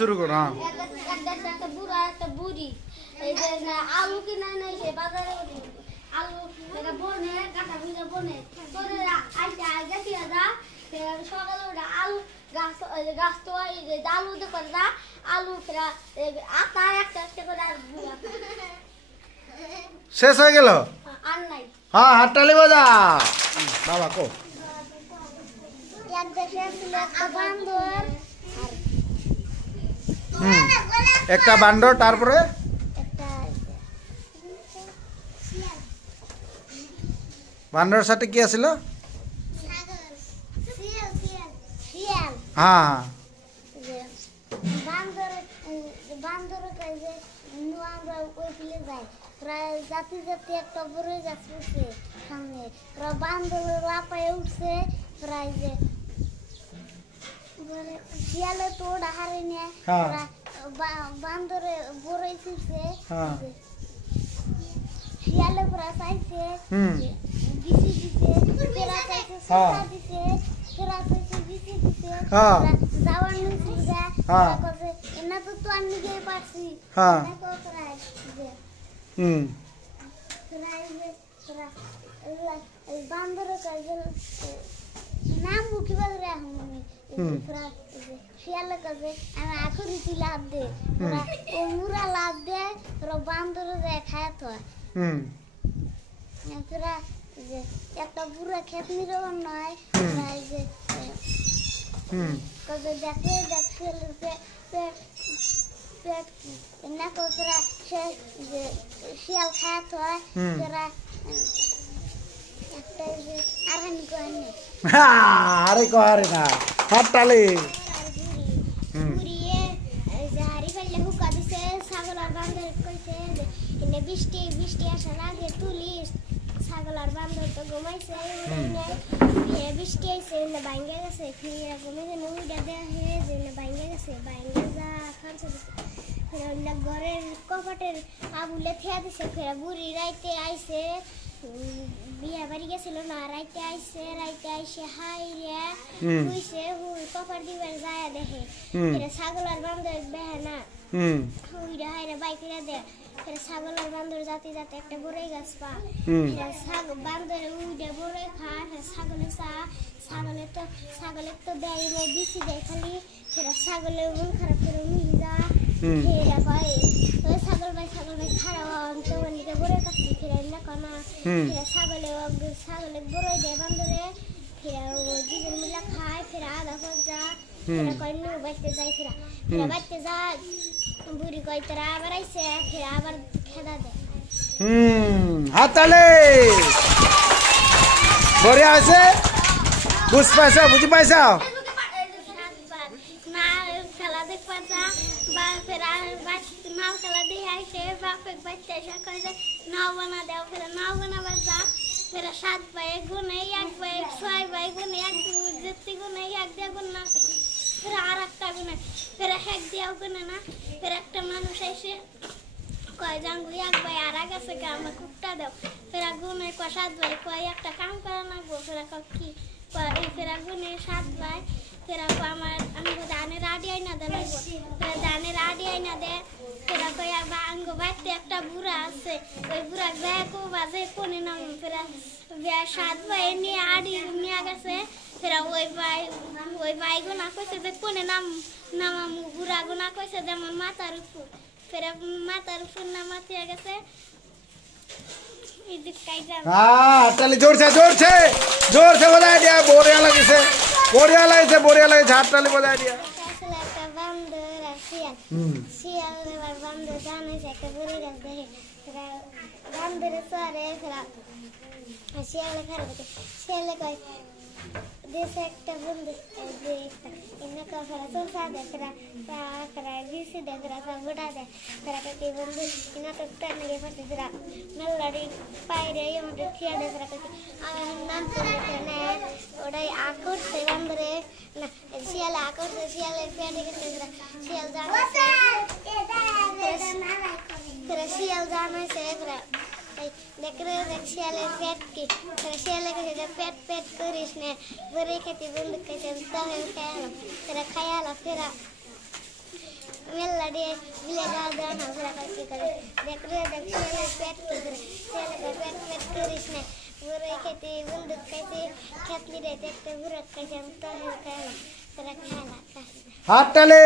শুরু করো। হ্যাঁ একটা বুড়া একটা বুড়ি এই যে আলু কিনা নাই সে বাজারে আলু এটা বনে কাটা ভিজা বনে তোরে আইসা গেছি যা সকালে ওটা আলু গাছ তো এই যে আলু দেখো যা আলু ফেরা আটা একটা করে আর শেষ হয়ে গেল আর নাই। হ্যাঁ হাততালি বাজা বাবা কো। এক দেশে ছিল একটা বান্দর একটা বান্দর তারপরে একটা বান্দরের সাথে কি আছিল? শিয়াল হ্যাঁ বান্দর আমরা ওই ফেলে যাই প্রায় জাতি জাতি একটা বড় গাছ উঠছে সামনে বান্দর লাপায় উঠছে প্রায় যে শিয়ালে তো ওটা হারে নিয়ে বান্দরে বড়ই ছিলছে শিয়ালে পুরা চাইছে বিচি দিছে ফেরা চাইছে সুতা দিছে ফেরা চাইছে বিচি দিছে যাওয়ার নিচে যা করছে এনা তো আমি গিয়ে পারছি না তো প্রায় যে প্রায় যে বান্দরে কাজে নাম মুখি বাজরে আমি পুরা শিয়ালে কাজে আমি আখরি তুই লাভ দে পুরা ও মুরা লাভ দে পুরা বান্দরে যায় খায় তো পুরা যে একটা বুড়া খেত নিরবন নয় প্রায় যে কাজে দেখে দেখছে পেট পেট না তো পুরা সে যে শিয়াল খায় তো পুরা একটা যে আরানি করে নে আরে কহারে না হাততালি বুড়িয়ে জাহারি ফেললে হুকা দিছে ছাগল আর বান্দর কইছে এনে বৃষ্টি বৃষ্টি আসার আগে তুলিস ছাগল আর বান্দর তো ঘুমাইছে বৃষ্টি আইছে এনে ভাঙ্গে গেছে ফিরে ঘুমিয়ে উইডা দেয়া হয়ে যে ভাঙ্গে গেছে ভাঙ্গে যা খানছে ঘরের কপাটের আবুলে থেয়া দিছে ফেরা বুড়ি রাইতে আইছে বিয়া বাড়ি গেছিল না রাইতে আইসে হাই রে হুইছে হুই কপার দিবার যায় দেখে এটা ছাগল আর বান্দর বেহে না হুইরা হাইরে বাইকরা দে এটা ছাগল আর বান্দর জাতি জাতি একটা বড়ই গাছ পা এটা ছাগল বান্দর উইডা বড়ই খায় ছাগলের তো দেয় না বিচি দেয় খালি সেটা ছাগলের মন খারাপ করে মিলি যা খেয়ে পায় ওই ছাগল ভাই খারাপ তো মানে বড়ই কাছে ফিরে না কনা ফিরে ছাগলে বড়ই দেয় বান্দরে ফিরে দুজন মিলা খায় ফিরে আধা পর যা ফিরে কয় নু বাইতে যাই ফিরে বাইতে যা বুড়ি কয় তোরা আবার আইসে ফিরে আবার খেদা দেয় হাততালি বড়িয়া আছে বুঝি পাইছা না খেলা দেখবা যা বা ফেরা নাও খেলা দিয়ে আইসে বাপে বাচ্চা এসে কয় যে নাও বানা দেও ফেরা নাও বানাবার যা ফেরা 7 ভাই গুনে 1 ভাই 6 ভাই গুনে 1 যেতে গুনে 1 দিয়ে গুণ না ফেরা আর একটা গুনে ফেরা এক দিয়েও গুনে না ফেরা একটা মানুষ এসে কয় জাঙ্গু 1 ভাই আর গেছে গা আমার কুকটা দাও ফেরা গুনে কয় 7 ভাই কয় একটা কাম করা না গো ফেরা কয় কি এই ফেরা গুনে 7 ভাই ফেরা আমার আমি ধানের আডি আইনা দে লাগবো ফেরা ধানের আডি আইনা দে ফেরা কয় আঙ্গ বাইতে একটা বুড়া আছে ওই বুড়া যায় কো বাজে কোনে নাম ফেরা 7 ভাই নিয়ে আডি নিয়ে গেছে ফেরা ওই ভাই গোনা কইছে যে কোনে নামামু বুড়া গোনা কইছে যেমন মাথার উপর ফেরা মাথার উপর না মাথিয়া গেছে তাহলে জোরছে বজায় দিয়া বড়িয়া লাগিছে হাততালি বজায় দিয়া একটা বান্দর আর শিয়াল এবার বান্দর জানাইছে একটা বড়ি গাছ দেখে বান্দরে চরে ফেরা শিয়ালে খারাপ শিয়ালে কয় দেশে একটা বন্ধু যে এনে ফেরা চলসা দে ফেরা বিসি দে ফেরা গোটা দে ফেরা কী বন্ধু এনে তো টানে পাশে ফেরা মেলারি পায়রে আমাদের খেয়ে দে ফেরা আমি নাম করে ওটাই আগ করছে বান্দরে না শিয়ালে আগ করছে শিয়ালের পেটে গেছে ফেরা শিয়াল জানাইছে ফেরা শিয়াল জানাইছে ফেরা দেখরে দেখ শিয়ালের পেট কি শিয়ালে কাছে যে পেট করিস না বড়ি খেতে বন্ধু কাছে তাহলে খায়ালাম ফেরা খায়ালা ফেরা দিয়ে বিলে দাও দাও না ফেরা করতে করে দেখ রে দেখ ছেলে পেট কি করে ছেলে পেট পেট করিস না বুড়ো খেতে বন্দুক খাইতে খেতনি রে একটা বুড়ো খাইছে আমি তো খাইলাম তোরা খাইলা হাততালি